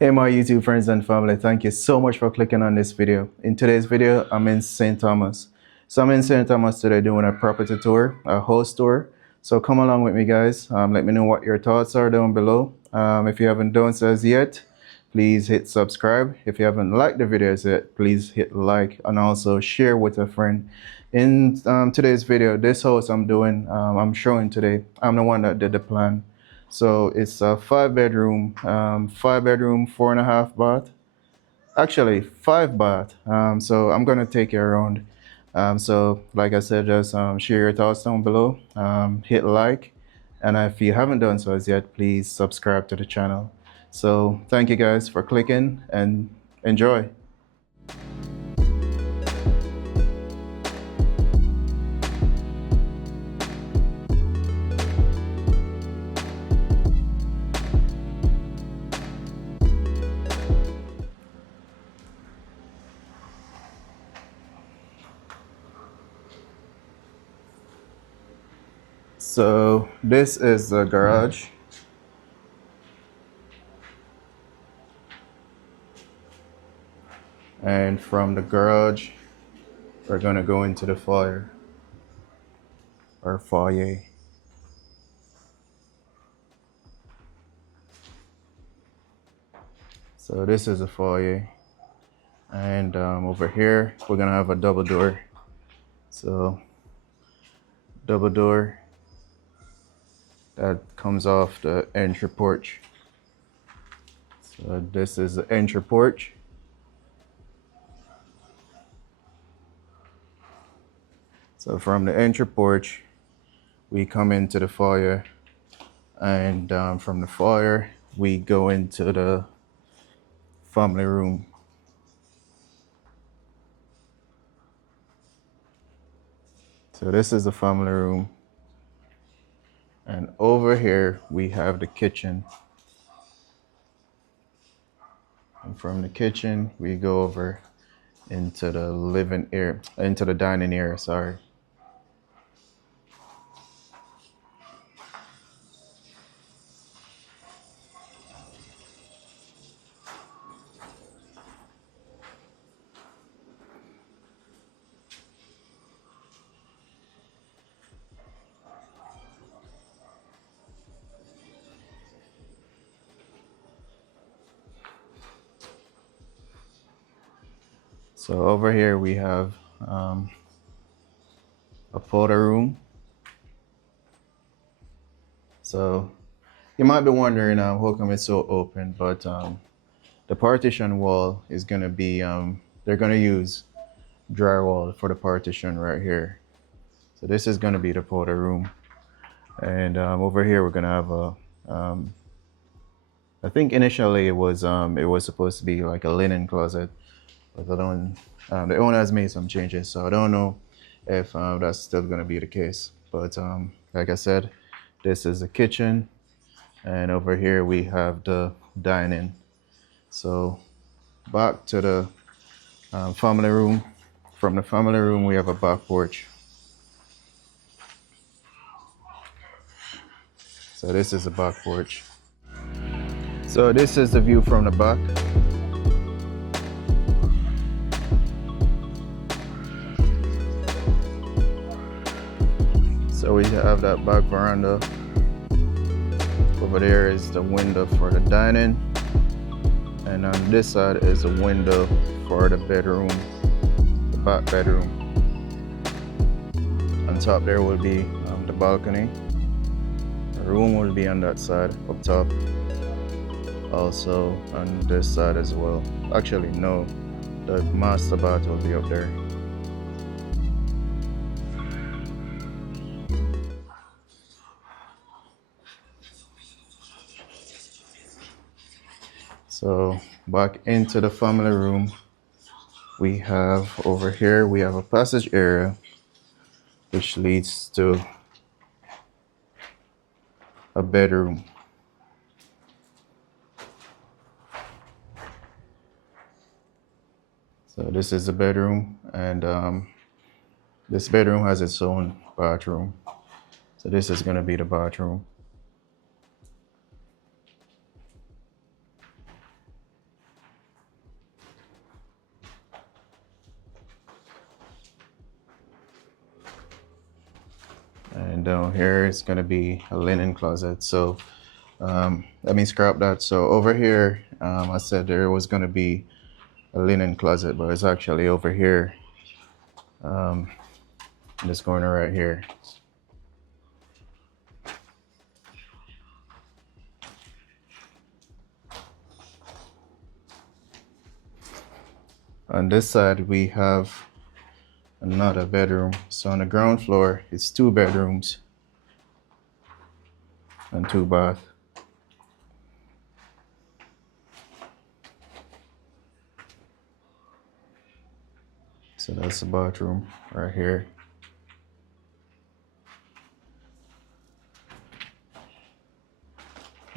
Hey my YouTube friends and family, thank you so much for clicking on this video. In today's video, I'm in St. Thomas. So I'm in St. Thomas today doing a property tour, a house tour. So come along with me guys. Let me know what your thoughts are down below. If you haven't done so as yet, please hit subscribe. If you haven't liked the videos yet, please hit like and also share with a friend. In today's video, this house I'm showing today, I'm the one that did the plan. So it's a five bedroom, 4.5 bath. Actually, 5 bath. So I'm gonna take you around. So like I said, just share your thoughts down below. Hit like, and if you haven't done so as yet, please subscribe to the channel. So thank you guys for clicking and enjoy. So this is the garage. And from the garage, we're gonna go into the foyer or foyer. So this is a foyer, and over here we're gonna have a double door. So double door that comes off the entry porch. So this is the entry porch. So from the entry porch, we come into the foyer, and from the foyer, we go into the family room. So this is the family room. And over here, we have the kitchen. And from the kitchen, we go over into the into the dining area, sorry. So over here we have a photo room. So you might be wondering how come it's so open, but the partition wall is gonna be, they're gonna use drywall for the partition right here. So this is gonna be the photo room. And over here we're gonna have a, I think initially it was supposed to be like a linen closet, but I don't, the owner has made some changes, so I don't know if that's still gonna be the case. But like I said, this is the kitchen, and over here we have the dining. So back to the family room. From the family room, we have a back porch. So this is the back porch. So this is the view from the back. So we have that back veranda. Over there is the window for the dining. And on this side is a window for the bedroom, the back bedroom. On top there will be the balcony. The room will be on that side, up top. Also on this side as well. Actually, no, the master bath will be up there. So back into the family room, we have over here, we have a passage area which leads to a bedroom. So this is the bedroom, and this bedroom has its own bathroom. So this is going to be the bathroom. And down here is going to be a linen closet. So let me scrap that. So over here, I said there was going to be a linen closet, but it's actually over here, in this corner right here. On this side, we have another bedroom. So on the ground floor, it's 2 bedrooms and 2 baths. So that's the bathroom right here.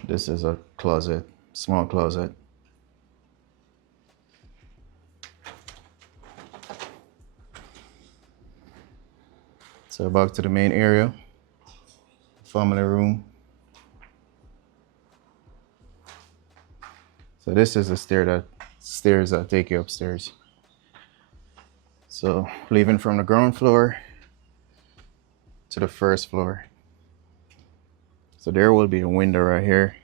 This is a closet, small closet. So back to the main area, family room. So this is the stairs that take you upstairs. So leaving from the ground floor to the first floor. So there will be a window right here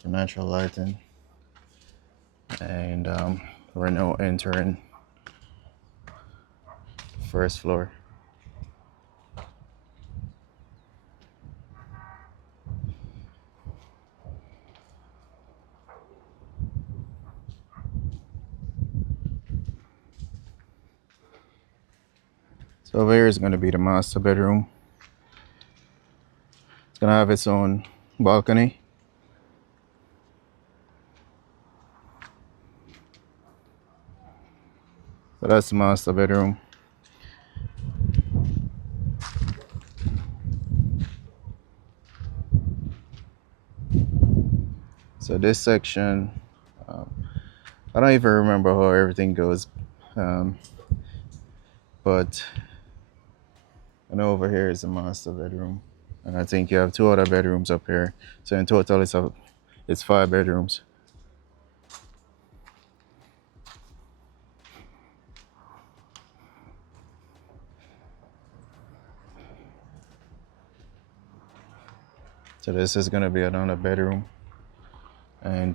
for natural lighting. And we're now entering first floor. So over here is going to be the master bedroom. It's going to have its own balcony. So that's the master bedroom. So this section, I don't even remember how everything goes, but I know over here is the master bedroom, and I think you have 2 other bedrooms up here. So in total, it's 5 bedrooms. So this is gonna be another bedroom, and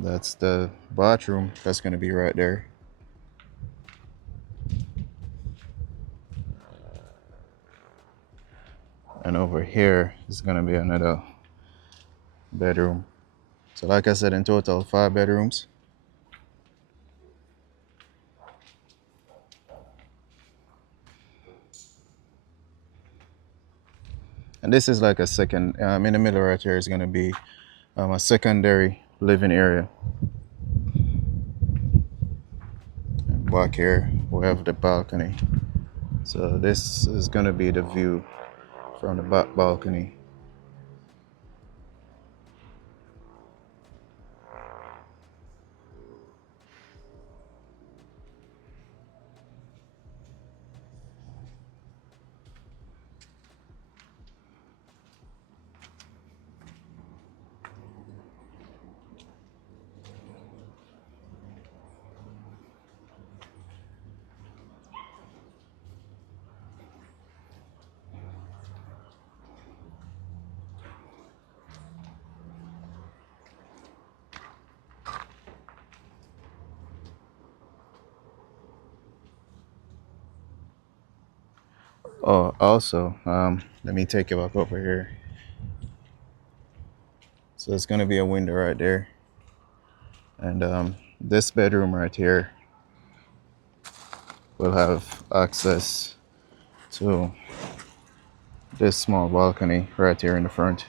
that's the bathroom that's gonna be right there. And over here is gonna be another bedroom. So like I said, in total, 5 bedrooms. And this is like a second, in the middle right here is gonna be a secondary living area. And back here, we have the balcony. So this is gonna be the view from the back balcony. Oh, also, let me take you back over here. So it's gonna be a window right there, and this bedroom right here will have access to this small balcony right here in the front.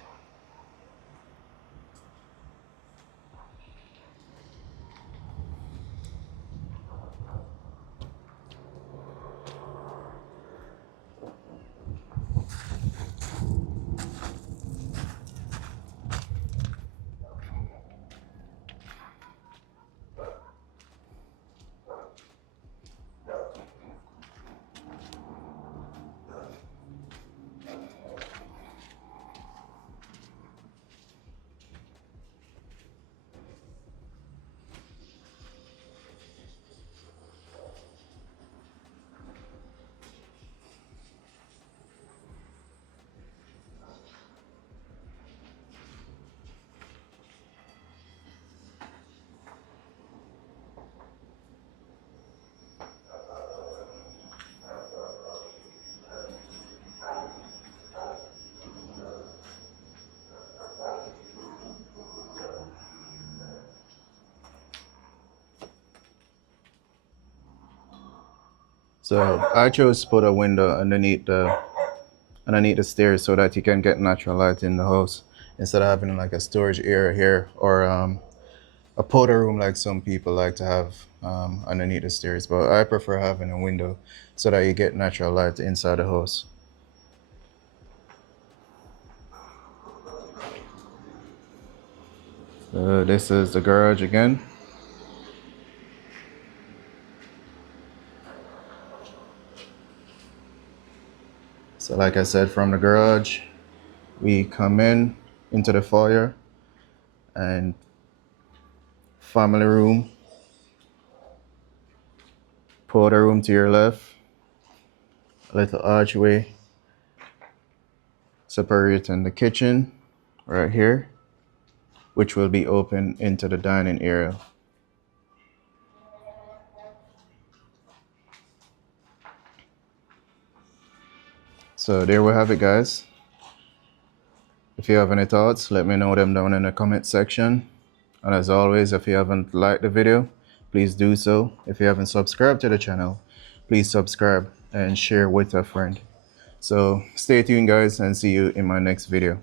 So I chose to put a window underneath the stairs so that you can get natural light in the house instead of having like a storage area here or a powder room like some people like to have underneath the stairs. But I prefer having a window so that you get natural light inside the house. This is the garage again. So like I said, from the garage, we come in into the foyer and family room, powder room to your left, a little archway separating the kitchen right here, which will be open into the dining area. So there we have it, guys. If you have any thoughts, let me know them down in the comment section. And as always, if you haven't liked the video, please do so. If you haven't subscribed to the channel, please subscribe and share with a friend. So stay tuned, guys, and see you in my next video.